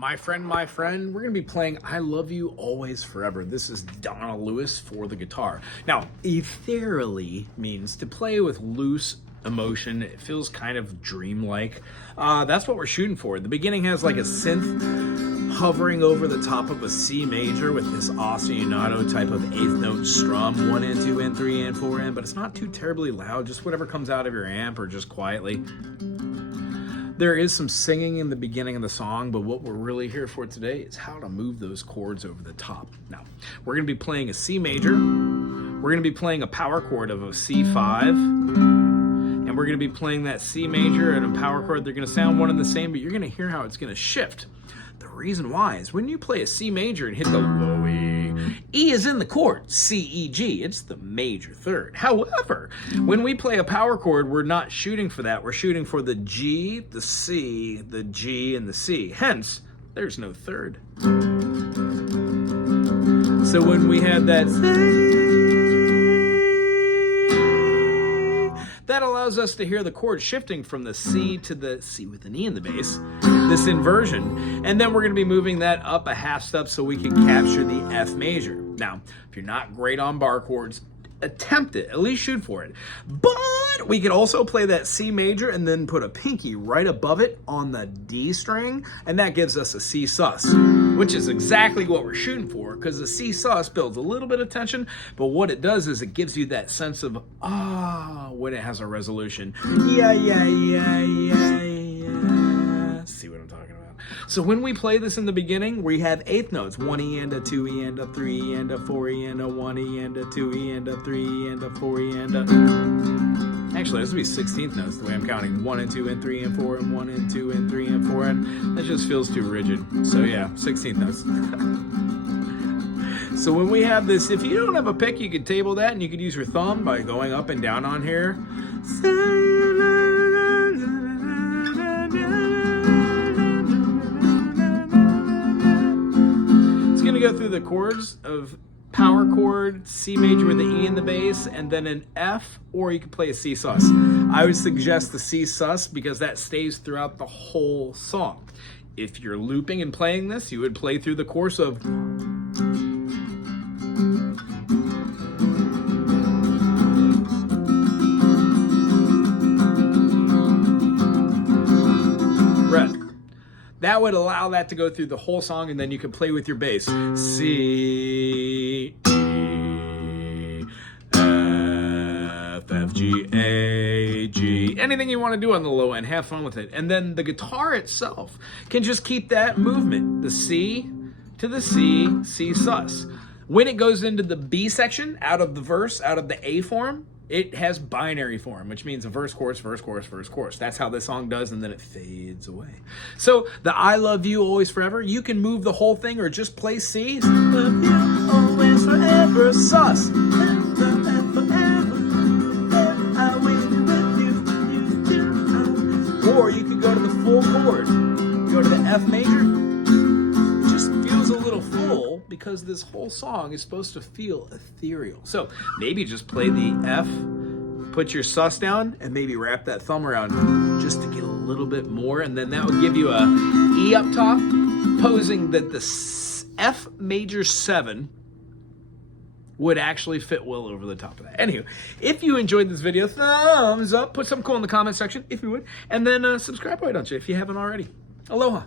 My friend, we're gonna be playing I Love You Always Forever. This is Donna Lewis for the guitar. Now, ethereally means to play with loose emotion. It feels kind of dreamlike. That's what we're shooting for. The beginning has like a synth hovering over the top of a C major with this ostinato type of eighth note strum, 1 and 2 and 3 and 4 and, but it's not too terribly loud, just whatever comes out of your amp or just quietly. There is some singing in the beginning of the song, but what we're really here for today is how to move those chords over the top. Now, we're gonna be playing a C major, we're gonna be playing a power chord of a C5, and we're gonna be playing that C major and a power chord. They're gonna sound one and the same, but you're gonna hear how it's gonna shift. The reason why is when you play a C major and hit the low E is in the chord, C, E, G. It's the major third. However, when we play a power chord, we're not shooting for that. We're shooting for the G, the C, the G, and the C. Hence, there's no third. So when we have that that allows us to hear the chord shifting from the C to the C with an E in the bass, this inversion, and then we're going to be moving that up a half step so we can capture the F major. Now, if you're not great on bar chords, attempt it, at least shoot for it. But we could also play that C major and then put a pinky right above it on the D string, and that gives us a C sus, which is exactly what we're shooting for, because the C sus builds a little bit of tension, but what it does is it gives you that sense of when it has a resolution. Yeah. See what I'm talking about? So when we play this in the beginning, we have eighth notes, 1 E and a 2 E and a 3 E and a 4 E and a 1 E and a 2 E and a 3 E and a 4 E and a... Actually, this would be 16th notes the way I'm counting. 1 and 2 and 3 and 4 and 1 and 2 and 3 and 4, and that just feels too rigid. So yeah, 16th notes. So when we have this, if you don't have a pick, you could table that and you could use your thumb by going up and down on here. It's gonna go through the chords of power chord, C major with the E in the bass, and then an F, or you could play a C sus. I would suggest the C sus because that stays throughout the whole song. If you're looping and playing this, you would play through the course of... Right. That would allow that to go through the whole song, and then you can play with your bass. C, E, F, F, G, A, G. Anything you want to do on the low end, have fun with it. And then the guitar itself can just keep that movement. The C to the C, C sus. When it goes into the B section, out of the verse, out of the A form, it has binary form, which means a verse, chorus, verse, chorus, verse, chorus. That's how this song does, and then it fades away. So the I Love You Always Forever, you can move the whole thing or just play C. Love you always forever, sus. Or you could go to the full chord. Go to the F major. It just feels a little full because this whole song is supposed to feel ethereal. So maybe just play the F, put your sus down, and maybe wrap that thumb around just to get a little bit more, and then that would give you a E up top, posing that the F major 7 would actually fit well over the top of that. Anywho, if you enjoyed this video, thumbs up, put something cool in the comment section if you would, and then subscribe, why don't you, if you haven't already. Aloha.